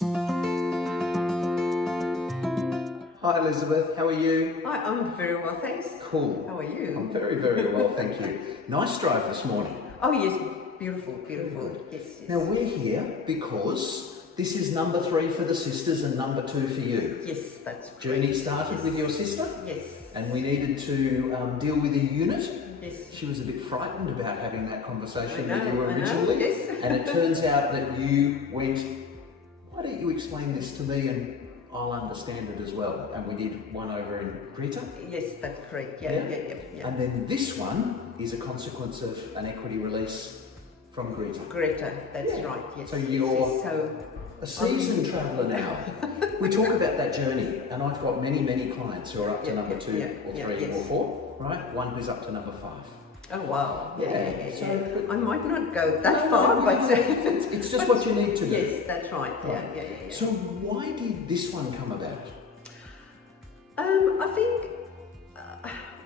Hi Elizabeth, how are you? Hi, I'm very well, thanks. Cool. How are you? I'm very, very well, thank you. Nice drive this morning. Oh yes, beautiful, beautiful. Yes, yes. Now we're here because this is number 3 for the sisters and number 2 for you. Yes, that's correct. Journey started with your sister, Yes, and we needed to deal with a unit. yes. She was a bit frightened about having that conversation I with you know, originally. yes. And it turns out that you went, why don't you explain this to me and I'll understand it as well. And we did one over in Greta. Yes, that's correct. Yeah, Yeah. yeah, yeah, yeah. And then this one is a consequence of an equity release from Greta. Greta, that's Yeah. right. Yes. So yes, you're yes. So a seasoned traveller now. We talk about that journey, and I've got many, many clients who are up to Yeah, number yeah, 2 yeah, or yeah, 3 yes. or 4, right? One who's up to number 5. oh wow. Yeah, yeah, yeah, So- yeah. I might not go that far, but It's just what you need to do. yes, that's right. Yeah, Right. yeah, yeah, yeah. So why did this one come about? I think,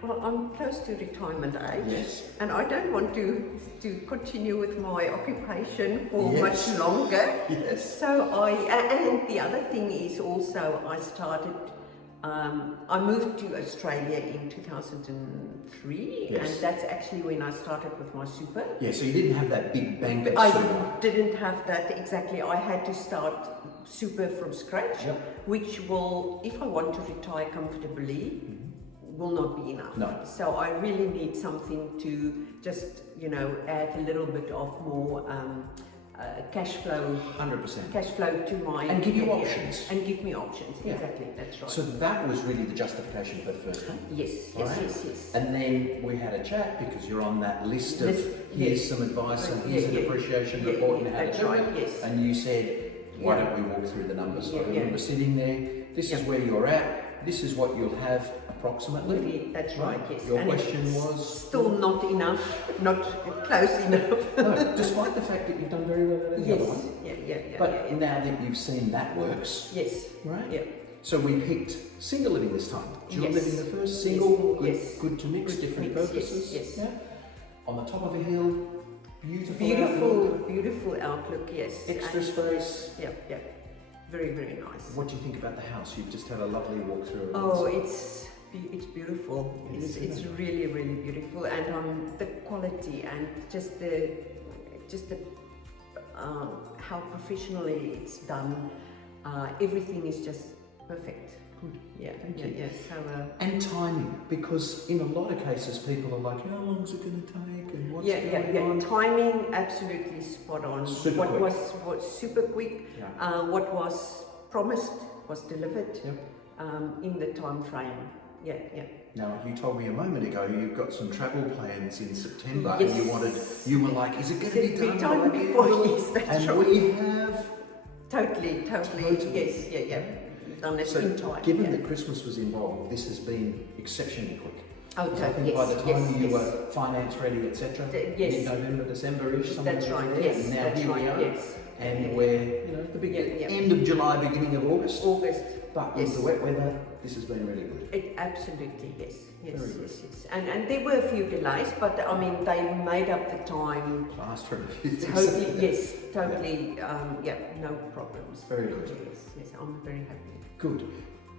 well, I'm close to retirement age. Yes. And I don't want to continue with my occupation for Yes. much longer. Yes. So and the other thing is also I started, I moved to Australia in 2003, Yes. and that's actually when I started with my super. Yeah, so you didn't have that big bank of I super. didn't have that exactly. I had to start super from scratch, Yep. which will, if I want to retire comfortably, will not be enough. No. So I really need something to just, add a little bit of more cash flow 100%. to my... And give you yeah, options. And give me options, Yeah. exactly, that's right. So that was really the justification for the first one. yes, yes, Right. yes, yes. And then we had a chat because you're on that list of here's yes. some advice and Yeah, here's an yeah. appreciation Yeah, report yeah, and how to that's do right, it. yes. And you said, why Yeah. don't we walk through the numbers? Yeah, I remember yeah. sitting there, this is Yeah. where you're at, this is what you'll have approximately. Really, that's right, yes. Your And question it's was? still not enough, not close enough. No, despite the fact that you've done very well at the Yes, other one. yeah, yeah, yeah. But yeah, yeah. now that you've seen that works, Yes, right? yeah. So we picked single living this time. Dual Yes. living the first, single, good, Yes. good to mix, Good to different mix, purposes. yes, yes. Yeah. On the top of a hill, beautiful Beautiful, outlook, beautiful outlook, yes. extra And- space. Yeah, yeah. Very, very nice. What do you think about the house? You've just had a lovely walk through it. Oh, it's beautiful. It is, It's isn't it? really, really beautiful, and the quality and just the how professionally it's done. Everything is just perfect. Good. Yeah, Thank yeah, you. yeah. So And timing, because in a lot of cases people are like, how long is it going to take and what's yeah, going yeah. on? Timing absolutely spot on. Super quick. Was super quick. Yeah. What was promised was delivered Yep. in the time frame. Yeah, yeah. Now, you told me a moment ago you've got some travel plans in September Yes. and you were like, is it going to be done? done by before? April? Yes, that's And right. we have. Totally. Totally. Yes, yeah, yeah. Done it So, in time. given yeah. that Christmas was involved, this has been exceptionally quick. Oh, Because I think yes, by the time yes, you yes. were finance ready, etc., Yes. mid-November, December-ish, somewhere That's around right. there, Yes, and now that's here right. we are, Yes. and Yeah. we're the Yeah, yeah. end of July, beginning of August. August. But Yes. with the wet weather, this has been really good. Absolutely, yes, yes, Very good. yes, yes. And there were a few delays, but I mean they made up the time. Last for a few things. Totally, yes, totally. Yeah, no problems. Very good. Yes, yes, I'm very happy. Good.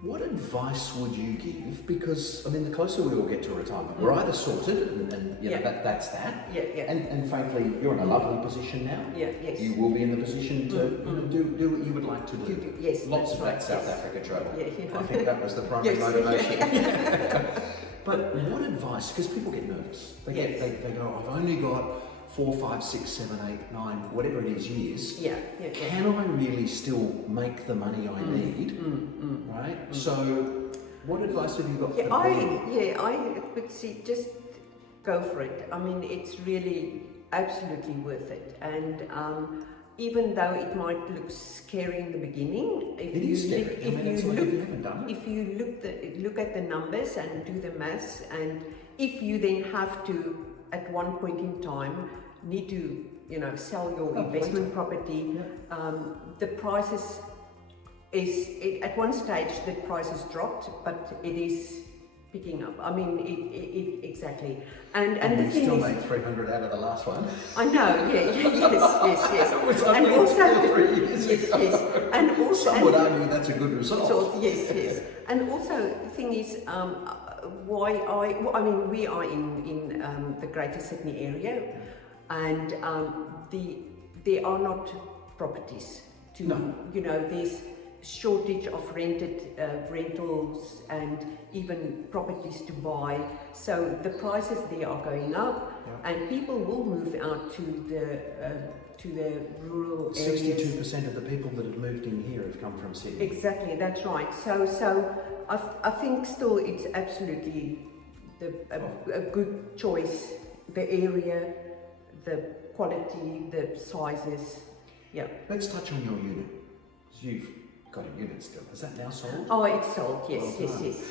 What advice would you give? Because, I mean, the closer we all get to retirement, we're either sorted, and Yeah. that's that. Yeah, yeah, And frankly, you're in a lovely position now. yeah, yes. You will be in the position to do what you would like to do. Yes, Lots that's of right, that South yes. Africa travel. Yeah, yeah. I think that was the primary Yes. motivation. But what advice? Because people get nervous. Yes. They go, I've only got 4, 5, 6, 7, 8, 9, whatever it is years. Yeah, yeah, yeah. Can I really still make the money I need? Right? So, what advice have you got for them? I would say just go for it. I mean, it's really absolutely worth it. And even though it might look scary in the beginning, if It you is scary. look, I mean, it's like if you haven't done it. if you look at the numbers and do the maths, and if you then have to at one point in time need to sell your investment property, the prices at one stage the prices dropped, but it is picking up. I mean, exactly. And we the thing still is, made 300 out of the last one. I know, yes. It was And only also, 2 or 3 years ago. yes, and also, Some would argue that's a good result. so, yes. And also, the thing is, I mean, we are in the Greater Sydney area, and there are not properties to, No. you know, there's shortage of rentals and even properties to buy. So the prices there are going up, and people will move out to the rural areas. 62% of the people that have moved in here have come from Sydney. Exactly, that's right. So I think still it's absolutely a good choice. The area, the quality, the sizes. Yeah. Let's touch on your unit. You've got a unit still. Is that now sold? Oh, it's sold. Yes.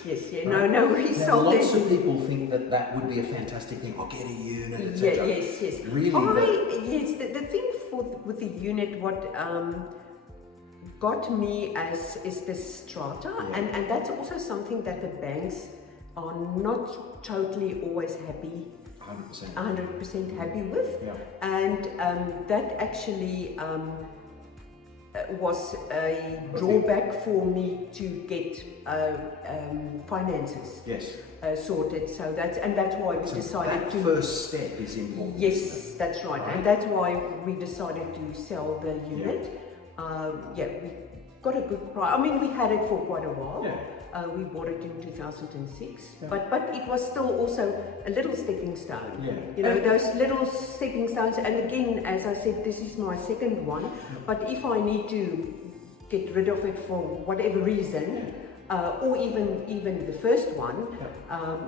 Right. No, we Now, sold lots it. of people think that would be a fantastic thing. I'll get a unit, Yeah, etc. yes. Really? Yes, the thing with the unit, what got me is the strata, and that's also something that the banks are not totally always happy, 100% happy with, and that actually was a drawback for me to get finances sorted. So that's why we decided that to. first step is important. Yes, that's right, and that's why we decided to sell the unit. We got a good price. I mean, we had it for quite a while. We bought it in 2006, but it was still also a little stepping stone. You know, those little stepping stones. And again, as I said, this is my second one. But if I need to get rid of it for whatever reason, or even the first one,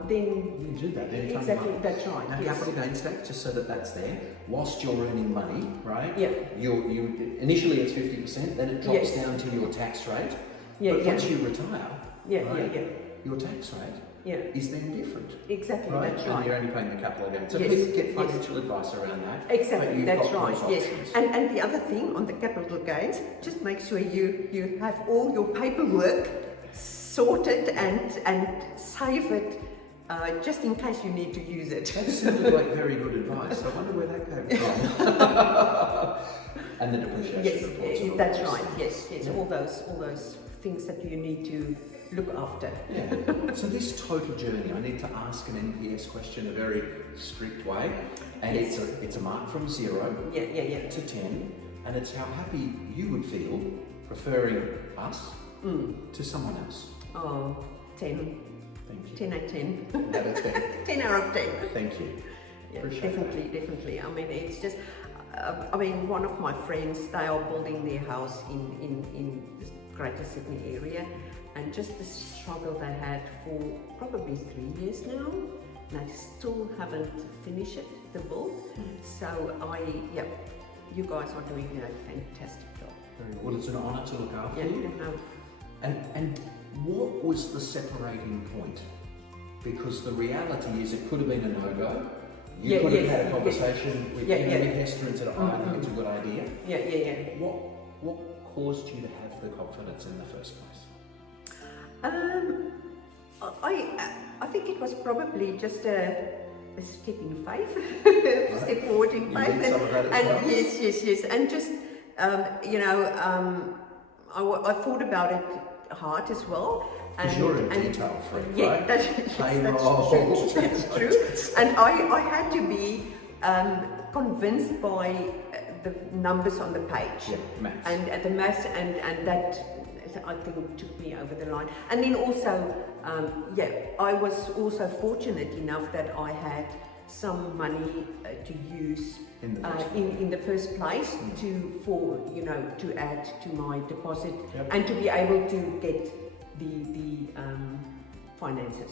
then you do that. exactly, that's right. Now, capital gains tax, just so that's there. Whilst you're earning money, right? You initially it's 50%, then it drops down to your tax rate. But once you retire, your tax rate is then different. Exactly, right? that's And right. you're only paying the capital gains. So people get financial advice around that. Exactly, that's right. Yes. Options. And the other thing on the capital gains, just make sure you have all your paperwork sorted and save it just in case you need to use it. That sounded like very good advice. I wonder where that came from. And the depreciation reports. Yes, that's right. Yes. All those things that you need to look after. So this total journey, I need to ask an NPS question a very strict way, and it's a mark from 0 to 10, and it's how happy you would feel preferring us to someone else. Oh, 10. Thank you. 10 out of 10. 10 out of 10. 10 out of 10. Thank you. Definitely. I mean, it's just. One of my friends, they are building their house in the Greater Sydney area, and just the struggle they had for probably 3 years now, and they still haven't finished it, the build. So you guys are doing a fantastic job. Well, it's an honour to look after you. And what was the separating point? Because the reality is it could have been a no-go. You could have had a conversation with Hester and said, I think it's a good idea. What caused you to have the confidence in the first place? I think it was probably just a step in faith, step forward in faith. You did some of that as well? Yes. And just, I thought about it hard as well. Because you're a detail freak, right? Payroll. That's true. And I had to be convinced by the numbers on the page. Maths. And the maths, and that I think took me over the line. And then also, I was also fortunate enough that I had some money to use in the first place to add to my deposit and to be able to get the finances.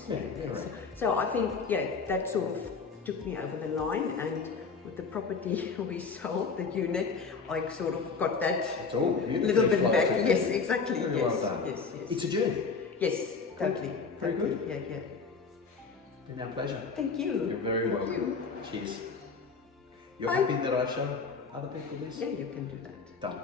So I think that sort of took me over the line, and with the property we sold, the unit, I sort of got that little bit back. Yes, exactly. Very well done. Yes. It's a journey. Yes, totally. Very good. Yeah. Been our pleasure. Thank you. You're very welcome. Cheers. You're happy that I show other people this? Yeah, you can do that. Done.